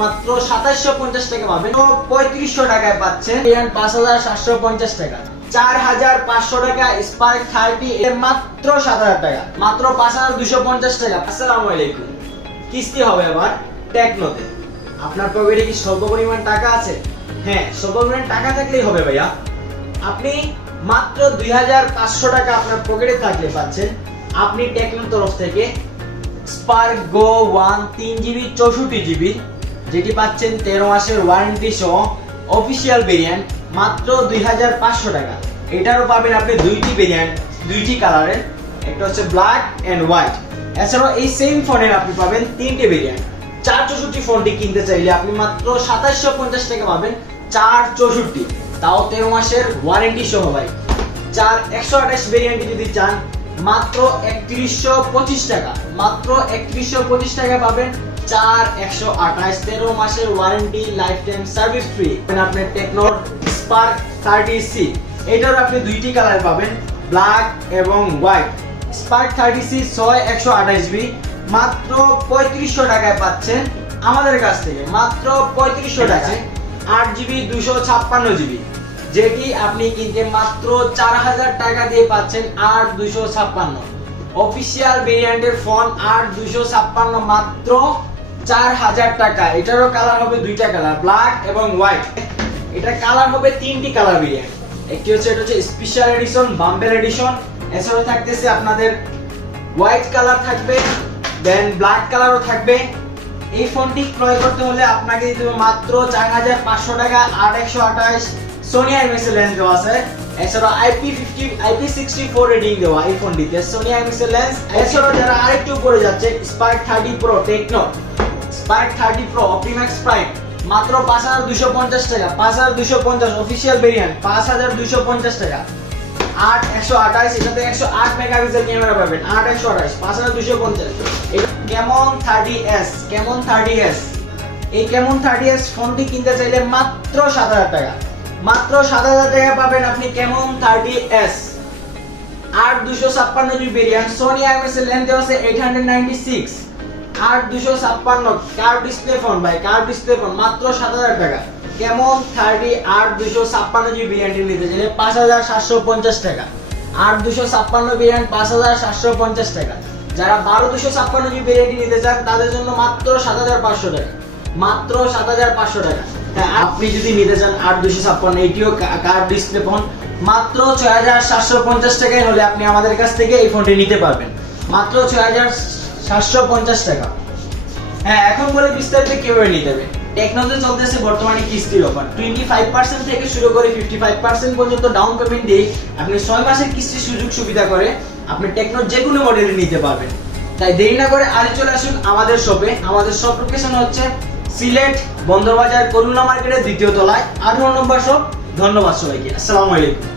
মাত্র 2750 টাকা পাবেন। তো 3500 টাকায় পাচ্ছেন 5750 টাকা। 4500 টাকা স্পার্ক 30 এর মাত্র 7000 টাকা, মাত্র 5250 টাকা। আসসালামু আলাইকুম। কিস্তি হবে আবার টেকনোতে। আপনার পকেটে কি স্বল্প পরিমাণ টাকা আছে? হ্যাঁ, স্বল্প পরিমাণ টাকা থাকলেই হবে ভাইয়া। আপনি মাত্র 2500 টাকা আপনার পকেটে থাকলে পাচ্ছেন আপনি টেকনোর তরফ থেকে স্পার্ক গো 1 3GB 64GB, যেটি পাচ্ছেন 13 মাসের ওয়ারেন্টি সহ অফিসিয়াল ভেরিয়েন্ট মাত্র 2500 টাকা। এটারও পাবেন আপনি দুইটি ভেরিয়েন্ট, দুইটি কালারের, একটা হচ্ছে ব্ল্যাক এন্ড হোয়াইট। এছাড়াও এই সেম ফোনের আপনি পাবেন তিনটে ভেরিয়েন্ট। 464 ফোনটি কিনতে চাইলে আপনি মাত্র 2750 টাকা পাবেন 464, তাও 13 মাসের ওয়ারেন্টি সহ ভাই। 128 ভেরিয়েন্ট যদি চান মাত্র 3125 টাকা, মাত্র 3125 টাকা পাবেন 4128, 13 মাসের warranty, life time service free. আপনি টেকনোর স্পার্ক 30C, এটার আপনি দুইটি কালার পাবেন, ব্ল্যাক এবং হোয়াইট। স্পার্ক 30C 128GB মাত্র 3500 টাকায় পাচ্ছেন আমাদের কাছ থেকে, মাত্র 3500 টাকায়। 8GB 256GB, যেটি আপনি কিনতে মাত্র 4000 টাকা দিয়ে পাচ্ছেন 8256। অফিসিয়াল ভেরিয়েন্টের ফোন 8256 মাত্র 4000 টাকা। এটারও কালার হবে দুইটা কালার, ব্ল্যাক এবং হোয়াইট। এটা কালার হবে তিনটি কালার ভেরিয়েন্ট। একটি হচ্ছে এটা হচ্ছে স্পেশাল এডিশন, বাম্পের এডিশন। এছাড়াও থাকতেছে আপনাদের হোয়াইট কালার থাকবে, দেন ব্ল্যাক কালারও থাকবে। এই ফোনটি ক্রয় করতে হলে আপনাকে দিতে হবে মাত্র 4500 টাকা। 8128 সোনি IMX লেন্স দেওয়া আছে, এছাড়াও IP50 IP64 রেটিং দেওয়া এই ফোনটিতে সোনি IMX লেন্স। এছাড়াও যারা আরেকটু উপরে যাচ্ছে spark 30 pro Tecno, spark 30 pro Optimax prime মাত্র 5250 টাকা, 5250 অফিশিয়াল ভেরিয়েন্ট 5250 টাকা। 8128, এটাতে 108 মেগাপিক্সেল ক্যামেরা পাবেন, 8128 5250। এটা ক্যামন 30S, ক্যামন 30S। এই ক্যামন 30S ফোনটি কিনতে চাইলে মাত্র 7000 টাকা, মাত্র 7000 টাকা পাবেন আপনি Camon 30S। 8256GB variant, Sony IMX lens দেওয়া আছে 896। 8256 কার্ভ ডিসপ্লে ফোন ভাই, কার্ভ ডিসপ্লে ফোন মাত্র 7000 টাকা। কেমন 30 8256GB ভেরিয়েন্ট নিতে চাইলে 5750 টাকা। 8256 ভেরিয়েন্ট 5750 টাকা। যারা 12256GB ভেরিয়েন্ট নিতে চান তাদের জন্য মাত্র 7500 টাকা, মাত্র 7500 টাকা। হ্যাঁ, আপনি যদি নিতে চান 8256 এটিও কার্ভ ডিসপ্লে ফোন মাত্র 6750 টাকায় হলে আপনি আমাদের কাছ থেকে এই ফোনটি নিতে পারবেন, মাত্র 6750 টাকা। হ্যাঁ, এখন বলে বিস্তারিত কিভাবে নিতে হবে। টেকনোতে চলতেছে বর্তমানে কিস্তির অফার। 25% থেকে শুরু করে 55% পর্যন্ত ডাউন পেমেন্ট দিয়ে আপনি 6 মাসের কিস্তির সুযোগ সুবিধা করে আপনি টেকনোর যে কোনো মডেলে নিতে পারবেন। তাই দেরি না করে আজ চলে আসুন আমাদের শপে। আমাদের শপ লোকেশন হচ্ছে সিলেট বন্দরবাজার করুণা মার্কেটের দ্বিতীয় তলায় 18 নম্বর শপ। ধন্যবাদ সবাইকে। আসসালামু আলাইকুম।